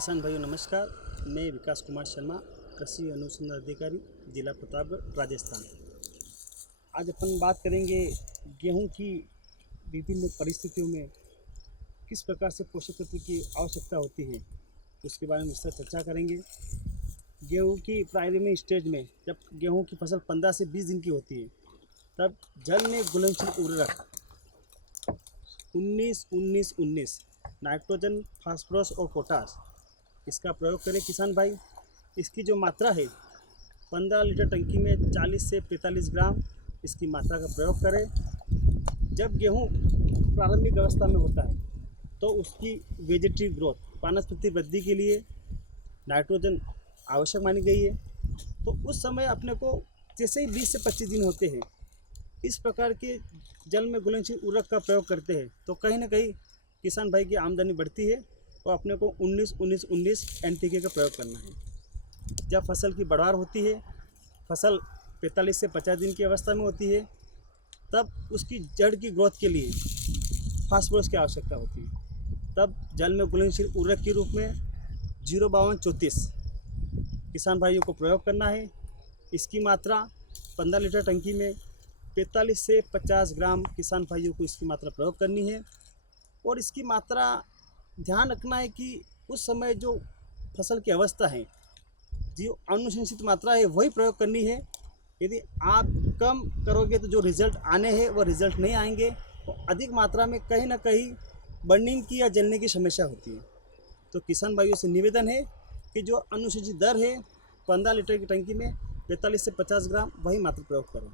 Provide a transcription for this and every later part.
किसान भाइयों नमस्कार। मैं विकास कुमार शर्मा, कृषि अनुसंधान अधिकारी, जिला प्रतापगढ़, राजस्थान। आज अपन बात करेंगे गेहूं की विभिन्न परिस्थितियों में किस प्रकार से पोषक तत्व की आवश्यकता होती है, उसके बारे में विस्तार चर्चा करेंगे। गेहूं की प्राइमरी स्टेज में जब गेहूं की फसल 15 से 20 दिन की होती है, तब जल में घुलनशील उर्वरक 19-19-19 नाइट्रोजन, फास्फोरस और पोटास इसका प्रयोग करें किसान भाई। इसकी जो मात्रा है 15 लीटर टंकी में 40 से 45 ग्राम इसकी मात्रा का प्रयोग करें। जब गेहूं प्रारंभिक अवस्था में होता है तो उसकी वेजिटेटिव ग्रोथ, वानस्पतिक वृद्धि के लिए नाइट्रोजन आवश्यक मानी गई है। तो उस समय अपने को जैसे ही 20 से 25 दिन होते हैं, इस प्रकार के जल में घुलनशील उर्वरक का प्रयोग करते हैं तो कहीं ना कहीं किसान भाई की आमदनी बढ़ती है और अपने को 19-19-19 NPK का प्रयोग करना है। जब फसल की बढ़वार होती है, फसल 45 से 50 दिन की अवस्था में होती है, तब उसकी जड़ की ग्रोथ के लिए फास्फोरस की आवश्यकता होती है। तब जल में घुलनशील उर्वरक के रूप में 052-34 किसान भाइयों को प्रयोग करना है। इसकी मात्रा 15 लीटर टंकी में 45 से 50 ग्राम किसान भाइयों को इसकी मात्रा प्रयोग करनी है। और इसकी मात्रा ध्यान रखना है कि उस समय जो फसल की अवस्था है, जो अनुशंसित मात्रा है वही प्रयोग करनी है। यदि आप कम करोगे तो जो रिज़ल्ट आने हैं वो रिज़ल्ट नहीं आएंगे। तो अधिक मात्रा में कहीं ना कहीं बर्निंग की या जलने की समस्या होती है। तो किसान भाइयों से निवेदन है कि जो अनुशंसित दर है 15 लीटर की टंकी में 45 से 50 ग्राम वही मात्रा प्रयोग करें।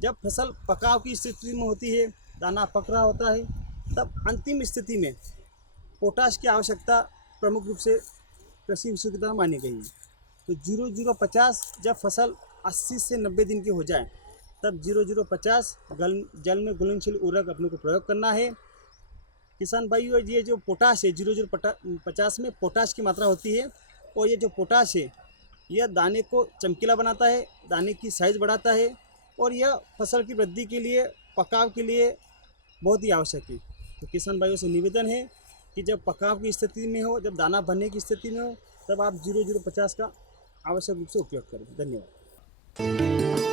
जब फसल पकाव की स्थिति में होती है, दाना पक रहा होता है, तब अंतिम स्थिति में पोटाश की आवश्यकता प्रमुख रूप से कृषि विशेषज्ञता मानी गई है। तो 0050 जब फसल 80 से 90 दिन की हो जाए, तब 0050 जल में घुलनशील उर्वरक अपने को प्रयोग करना है। किसान भाइयों, ये जो पोटाश है 0050 में पोटाश की मात्रा होती है और ये जो पोटाश है यह दाने को चमकीला बनाता है, दाने की साइज़ बढ़ाता है और यह फसल की वृद्धि के लिए, पकाव के लिए बहुत ही आवश्यक है। तो किसान भाइयों से निवेदन है कि जब पकाव की स्थिति में हो, जब दाना भरने की स्थिति में हो, तब आप 0050 का आवश्यक रूप से उपयोग करें। धन्यवाद।